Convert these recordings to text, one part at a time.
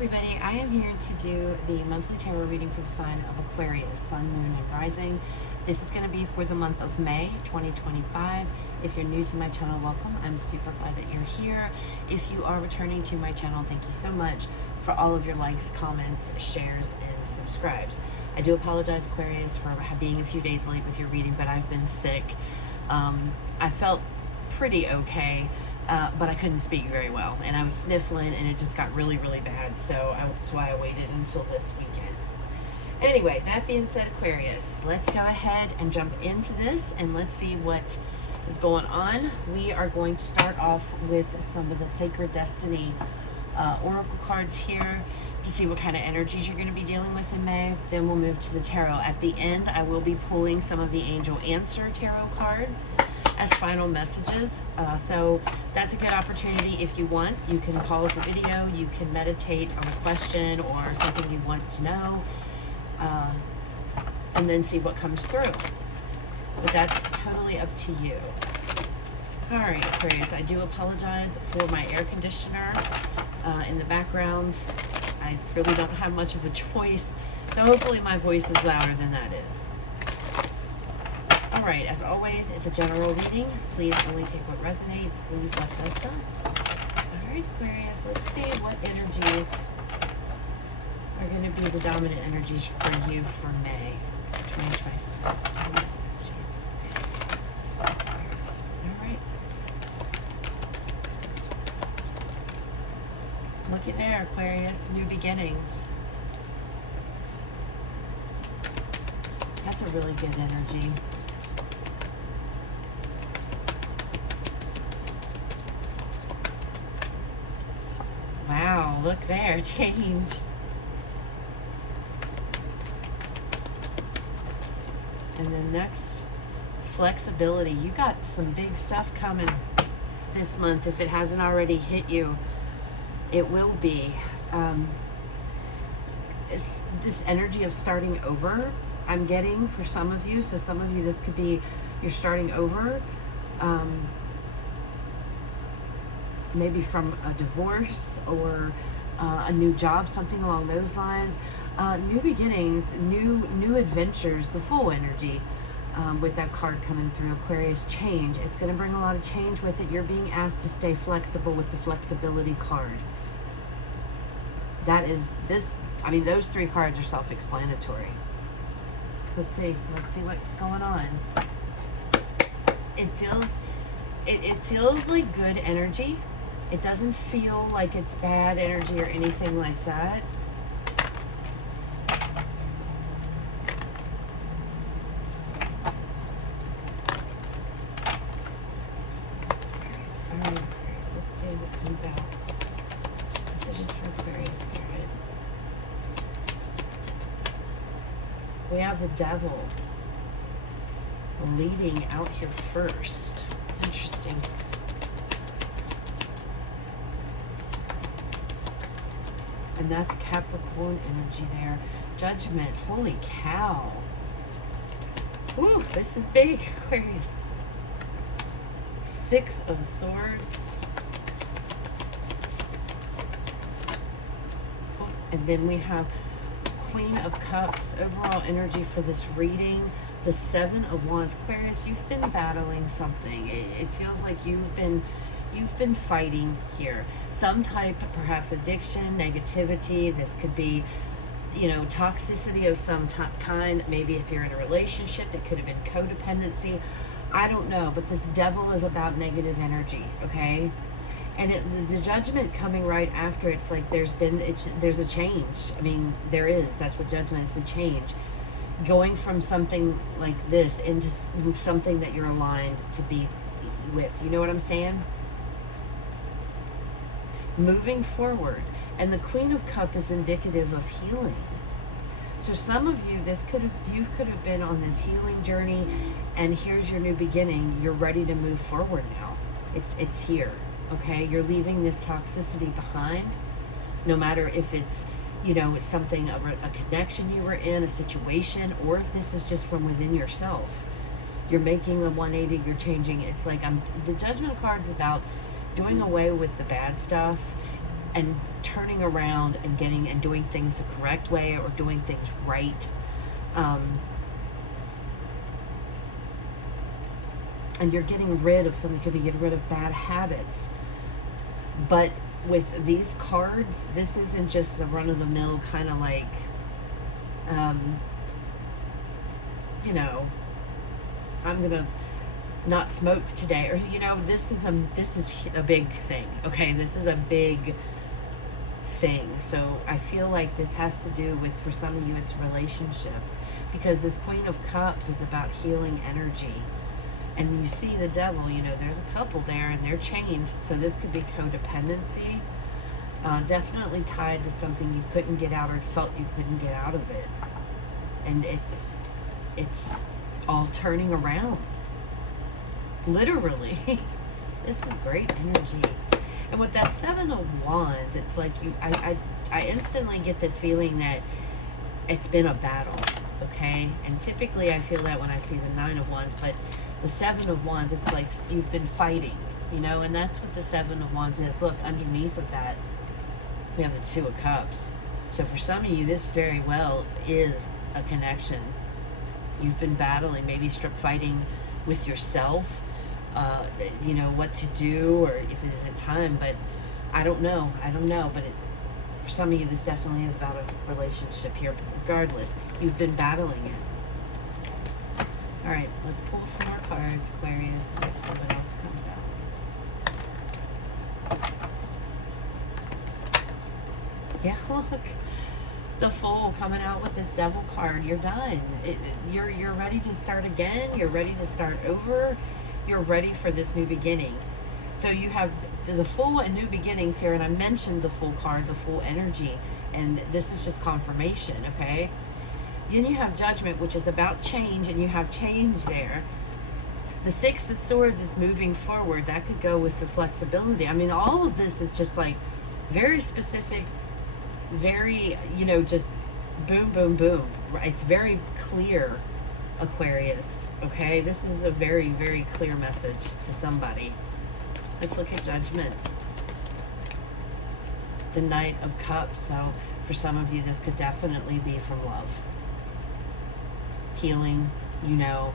everybody, I am here to do the monthly tarot reading for the sign of Aquarius, Sun, Moon, and Rising. This is going to be for the month of May 2025. If you're new to my channel, welcome. I'm super glad that you're here. If you are returning to my channel, thank you so much for all of your likes, comments, shares, and subscribes. I do apologize, Aquarius, for being a few days late with your reading, but I've been sick. I felt pretty okay. But I couldn't speak very well, and I was sniffling, and it just got really, really bad, so that's why I waited until this weekend. Anyway, that being said, Aquarius, let's go ahead and jump into this, and let's see what is going on. We are going to start off with some of the Sacred Destiny Oracle cards here to see what kind of energies you're going to be dealing with in May. Then we'll move to the tarot. At the end, I will be pulling some of the Angel Answer tarot cards as final messages. So that's a good opportunity. If you want, you can pause the video, you can meditate on a question or something you want to know, and then see what comes through. But that's totally up to you. All right, Aquarius, I do apologize for my air conditioner in the background. I really don't have much of a choice, so hopefully my voice is louder than that is. All right, as always, it's a general reading. Please only take what resonates, leave what does not. All right, Aquarius, let's see what energies are going to be the dominant energies for you for May 2025. Dominant energies for May. Aquarius. All right. Look at there, Aquarius, new beginnings. That's a really good energy. Wow, look there, change. And then next, flexibility. You got some big stuff coming this month. If it hasn't already hit you, it will be. This energy of starting over, I'm getting for some of you. So some of you, this could be you're starting over. Maybe from a divorce or a new job, something along those lines. New beginnings, new adventures, the full energy with that card coming through, Aquarius. Change. It's going to bring a lot of change with it. You're being asked to stay flexible with the flexibility card. That is this. I mean, those three cards are self-explanatory. Let's see what's going on. It feels like good energy. It doesn't feel like it's bad energy or anything like that. All right, Aquarius, let's see what comes out. Messages for Aquarius Spirit. We have the Devil leading out here first. Interesting. And that's Capricorn energy there. Judgment. Holy cow. Ooh, this is big, Aquarius. Six of Swords. Oh, and then we have Queen of Cups. Overall energy for this reading. The Seven of Wands. Aquarius, you've been battling something. It feels like you've been fighting here. Some type, perhaps addiction, negativity. This could be, toxicity of some kind. Maybe if you're in a relationship, it could have been codependency. I don't know, but this Devil is about negative energy, okay? And the Judgment coming right after, it's like there's a change. I mean, there is. That's what Judgment is, a change. Going from something like this into something that you're aligned to be with. You know what I'm saying? Moving forward. And the Queen of Cups is indicative of healing. So some of you, you could have been on this healing journey, and here's your new beginning. You're ready to move forward now. It's here, okay? You're leaving this toxicity behind, no matter if it's, something of a connection you were in, a situation, or if this is just from within yourself. You're making a 180, you're changing. It's like the Judgment card's about doing away with the bad stuff and turning around and getting and doing things the correct way or doing things right. And you're getting rid of something. Could be getting rid of bad habits. But with these cards, this isn't just a run-of-the-mill kind of like, you know, I'm gonna not smoke today, or you know, this is a big thing. Okay, this is a big thing. So I feel like this has to do with, for some of you, it's relationship, because this Queen of Cups is about healing energy. And you see the Devil, you know, there's a couple there and they're chained. So this could be codependency, definitely tied to something you couldn't get out or felt you couldn't get out of it. And it's all turning around. Literally. This is great energy. And with that Seven of Wands, it's like I instantly get this feeling that it's been a battle, okay? And typically I feel that when I see the Nine of Wands, but the Seven of Wands, it's like you've been fighting, you know, and that's what the Seven of Wands is. Look, underneath of that, we have the Two of Cups. So for some of you, this very well is a connection. You've been battling, maybe fighting with yourself, you know, what to do, or if it is a time, but I don't know, but for some of you, this definitely is about a relationship here. But regardless, you've been battling it. All right, let's pull some more cards, Aquarius. Let's see what else comes out. Yeah, look. The Fool coming out with this Devil card. You're done. You're ready to start again. You're ready to start over. You're ready for this new beginning. So you have the Fool and new beginnings here, and I mentioned the Fool card, the Fool energy, and this is just confirmation, okay? Then you have Judgment, which is about change, and you have change there. The Six of Swords is moving forward. That could go with the flexibility. I mean, all of this is just like very specific, very, you know, just boom, boom, boom. It's very clear, Aquarius, okay? This is a very, very clear message to somebody. Let's look at Judgment. The Knight of Cups. So for some of you, this could definitely be from love. Healing, you know,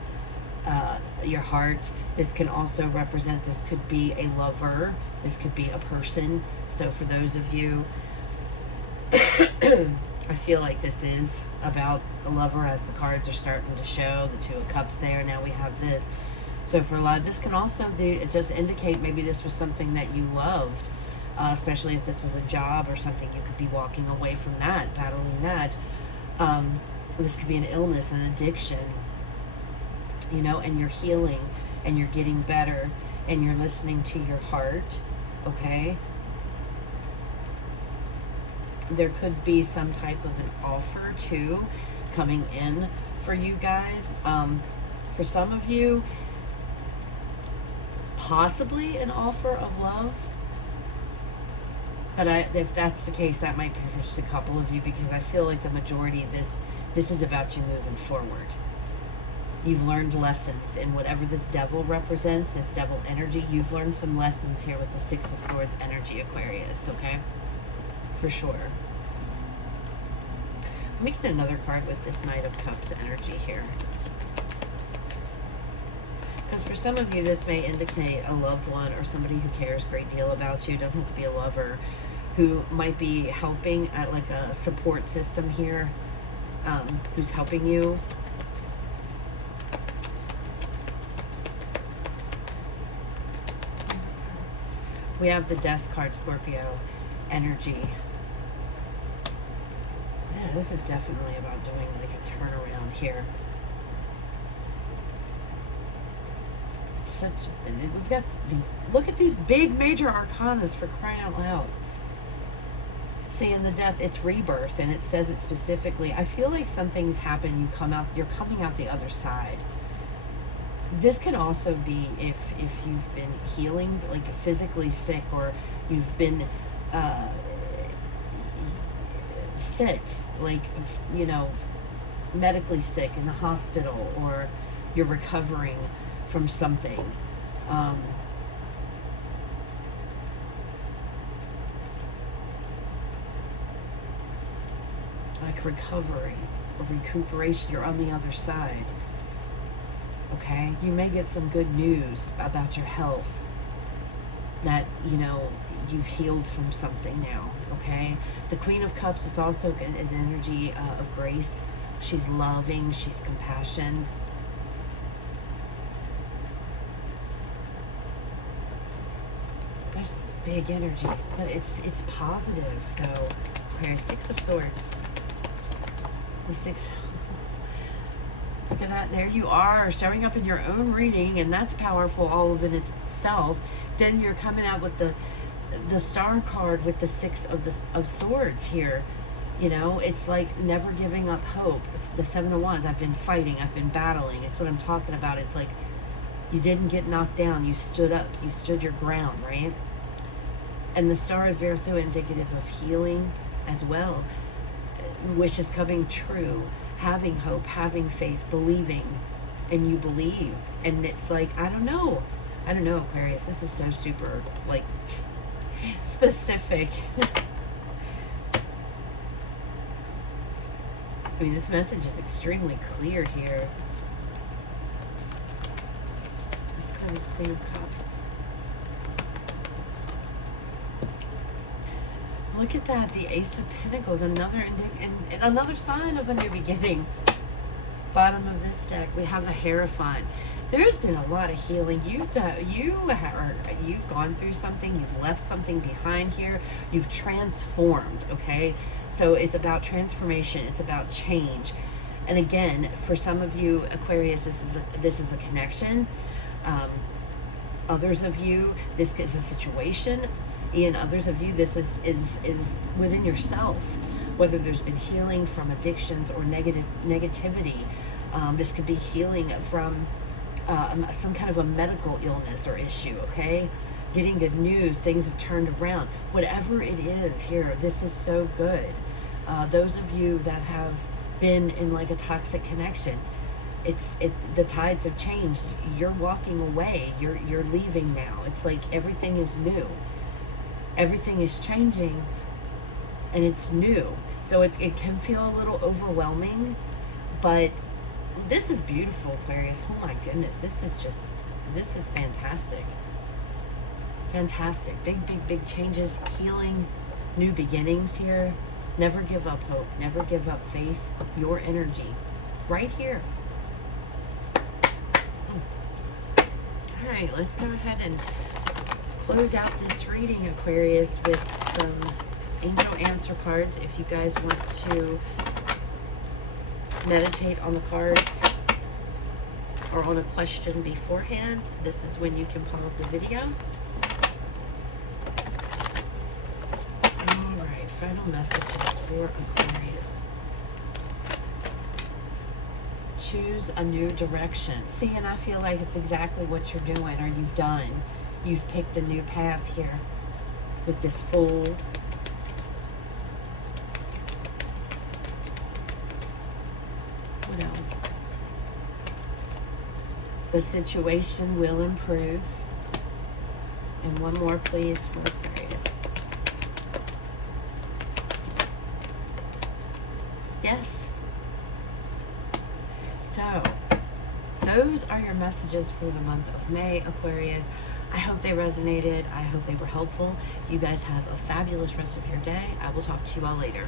your heart. This can also represent, this could be a lover. This could be a person. So for those of you, I feel like this is about a lover, as the cards are starting to show. The Two of Cups there. Now we have this. So for a lot of this can also just indicate maybe this was something that you loved, especially if this was a job or something. You could be walking away from that, battling that. This could be an illness, an addiction, you know, and you're healing and you're getting better and you're listening to your heart, okay? There could be some type of an offer too coming in for you guys. For some of you, possibly an offer of love. But if that's the case, that might be for just a couple of you, because I feel like the majority of this is about you moving forward. You've learned lessons, and whatever this Devil represents, this Devil energy, you've learned some lessons here with the Six of Swords energy, Aquarius, okay? For sure. Let me get another card with this Knight of Cups energy here. Because for some of you, this may indicate a loved one or somebody who cares a great deal about you. It doesn't have to be a lover, who might be helping at like a support system here, who's helping you. We have the Death card, Scorpio energy. Yeah, this is definitely about doing like a turnaround here. We've got these, look at these big major arcanas, for crying out loud. See, in the Death, it's rebirth, and it says it specifically. I feel like something's happened. You're coming out the other side. This can also be if you've been healing, like physically sick, or you've been sick, like, you know, medically sick in the hospital, or you're recovering from something. of recovery, of recuperation. You're on the other side. Okay? You may get some good news about your health, that, you know, you've healed from something now. Okay? The Queen of Cups is also is energy of grace. She's loving, she's compassion. There's big energies, but it's positive though. Aquarius, Six of Swords. The six. Look at that. There you are, showing up in your own reading, and that's powerful all of in itself. Then you're coming out with the Star card with the Six of Swords here. You know, it's like never giving up hope. It's the Seven of Wands. I've been fighting. I've been battling. It's what I'm talking about. It's like you didn't get knocked down. You stood up. You stood your ground, right? And the Star is very so indicative of healing as well. Wishes coming true. Having hope. Having faith. Believing. And you believed. And it's like, I don't know, Aquarius. This is so super, like, specific. I mean, this message is extremely clear here. This card is Queen of Cups. Look at that, the Ace of Pentacles, another sign of a new beginning. Bottom of this deck, we have the Hierophant. There's been a lot of healing. You've gone through something. You've left something behind here. You've transformed. Okay. So it's about transformation. It's about change. And again, for some of you, Aquarius, this is a connection. Others of you, this is a situation. And others of you, this is within yourself. Whether there's been healing from addictions or negativity. This could be healing from some kind of a medical illness or issue. Okay. Getting good news, things have turned around. Whatever it is here, this is so good. Those of you that have been in like a toxic connection, the tides have changed. You're walking away. You're leaving now. It's like everything is new. Everything is changing, and it's new. So it can feel a little overwhelming, but this is beautiful, Aquarius. Oh my goodness, this is fantastic. Fantastic. Big changes, healing, new beginnings here. Never give up hope. Never give up faith. Your energy. Right here. All right, let's go ahead and close out this reading, Aquarius, with some angel answer cards. If you guys want to meditate on the cards or on a question beforehand, this is when you can pause the video. Final messages for Aquarius. Choose a new direction. See, and I feel like it's exactly what you're doing, or you've done. You've picked a new path here with this Fool. What else? The situation will improve. And one more, please, for Aquarius. Yes. So, those are your messages for the month of May, Aquarius. I hope they resonated. I hope they were helpful. You guys have a fabulous rest of your day. I will talk to you all later.